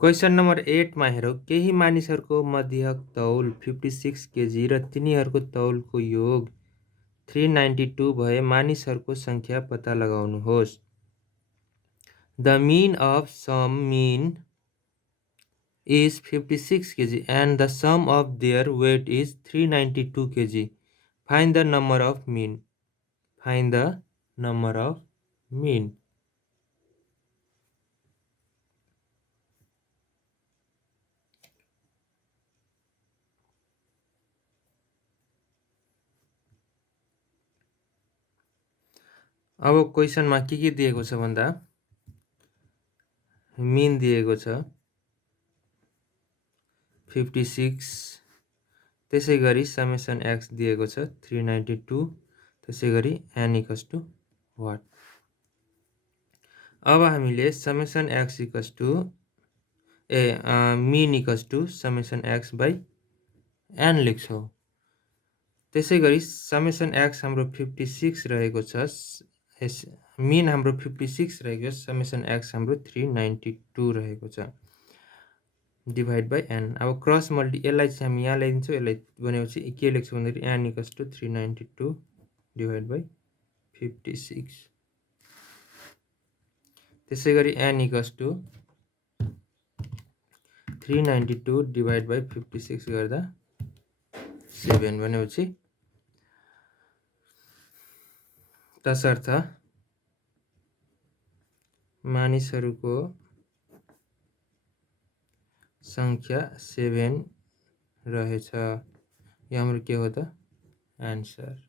Question number 8 मा हेरौँ। केही मानिसहरूको मध्यक तौल 56 केजी र तिनीहरूको तौलको योग 392 भए मानिसहरूको संख्या पत्ता लगाउनुहोस्। The mean of some mean is 56 kg and the sum of their weight is 392 kg. Find the number of mean. Find the number of mean. अब क्वेसनमा के दिएको छ भन्दा मिन दिएको छ 56, त्यसै गरी समेसन एक्स दिएको छ 392, त्यसै गरी एन इक्वल्स टु वाट। अब हामीले summation x equals to mean equals to summation x by n लेख्छौँ। त्यसै गरी समेसन एक्स हाम्रो 56 रहेको छ, मिन हाम्रो 56 रहेको छ, समेसन एक्स हाम्रो 392 रहेको छ, डिभाइड बाई एन। अब क्रस मल्टी यसलाई चाहिँ हामी यहाँ ल्याइदिन्छौँ, यसलाई भनेपछि के लेख्छौँ भन्दाखेरि n equals to 392 divide by 56। त्यसै गरी n equals to 392 divide by 56 गर्दा 7 भनेपछि तसर्थ मानिसहरूको संख्या 7 रहेछ। यो हाम्रो के हो त? आन्सर।